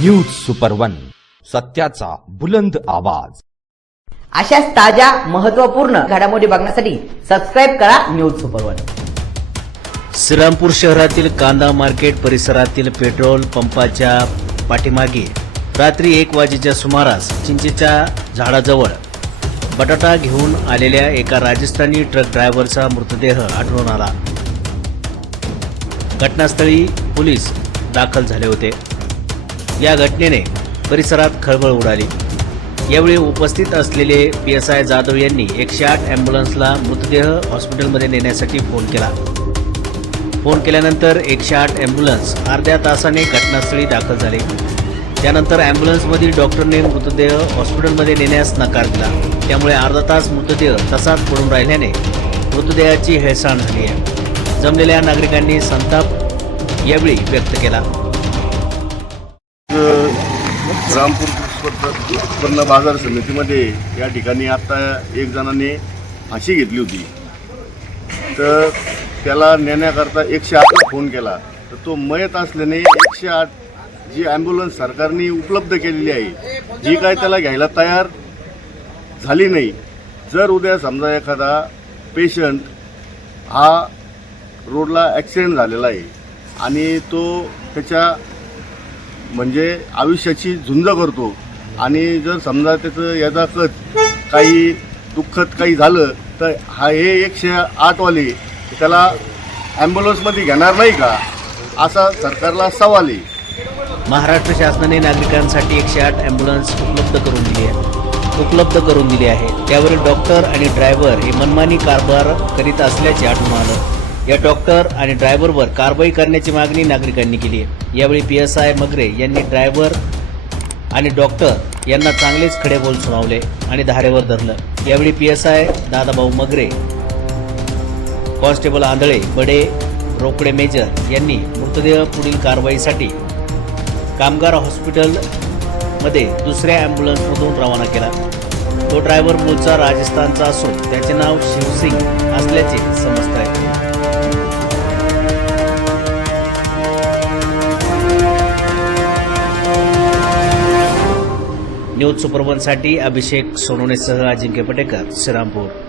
News super one सत्याचा बुलंद आवाज. अशाच ताज्या महत्त्वपूर्ण घडामोडी बघण्यासाठी सबस्क्राईब करा न्यूज सुपर वन श्रीरामपूर शहरातील कांदा मार्केट परिसरातील पेट्रोल पंपाच्या पाठीमागे रात्री एक वाजेच्या सुमारास चिंचेच्या झाडाजवळ बटाटा घेऊन आलेल्या एका राजस्थानी ट्रक ड्रायव्हरचा मृतदेह आढळून आला. घटनास्थळी पोलीस दाखल झाले होते. या घटनेने परिसरात खळबळ उडाली. यावेळी उपस्थित असलेले पी एस आय जाधव यांनी एकशे आठ ॲम्ब्युलन्सला मृतदेह हॉस्पिटलमध्ये नेण्यासाठी फोन केला. फोन केल्यानंतर एकशे आठ ॲम्ब्युलन्स अर्ध्या तासाने घटनास्थळी दाखल झाले. त्यानंतर ॲम्ब्युलन्समधील डॉक्टरने मृतदेह हॉस्पिटलमध्ये नेण्यास नकार दिला. त्यामुळे अर्धा तास मृतदेह तसाच पडून राहिल्याने मृतदेहाची हेळसाण झाली आहे. जमलेल्या नागरिकांनी संताप यावेळी व्यक्त केला. रामपूर उत्पन्न उत्पन्न बाजार समितीमध्ये या ठिकाणी आत्ता एक जणाने फाशी घेतली होती. तर त्याला नेण्याकरता एकशे आठला फोन केला. तर तो मयत असल्याने एकशे आठ जी ॲम्ब्युलन्स सरकारने उपलब्ध केलेली आहे जी काय त्याला घ्यायला तयार झाली नाही. जर उद्या समजा एखादा पेशंट हा रोडला ॲक्सिडेंट झालेला आहे आणि तो त्याच्या म्हणजे आयुष्याची झुंज करतो. आणि जर समजा त्याचं याचा कच काही दुःखद काही झालं तर हा हे एकशे आठवाले त्याला ॲम्ब्युलन्समध्ये घेणार नाही का? असा सरकारला सवाल आहे. महाराष्ट्र शासनाने नागरिकांसाठी एकशे आठ ॲम्ब्युलन्स उपलब्ध करून दिली आहे. उपलब्ध करून दिली आहे. त्यावरील डॉक्टर आणि ड्रायव्हर हे मनमानी कारभार करीत असल्याचे आढळून आलं. या डॉक्टर आणि ड्रायव्हरवर कारवाई करण्याची मागणी नागरिकांनी केली आहे. यावेळी पी एस आय मगरे यांनी ड्रायव्हर आणि डॉक्टर यांना चांगलेच खडे बोल सुनावले आणि धारेवर धरलं. यावेळी P S I Dadabhau Magare constable Andhale Bade Rokade major यांनी मृतदेह पुढील कारवाईसाठी कामगार हॉस्पिटलमध्ये दुसऱ्या ॲम्ब्युलन्समधून रवाना केला. तो ड्रायव्हर मूळचा राजस्थानचा असून त्याचे नाव शिवसिंग असल्याचे समजत आहे न्यूज सुपरवनसाठी अभिषेक सोनवणेसह अजिंक्य पटेकर श्रीरामपूर.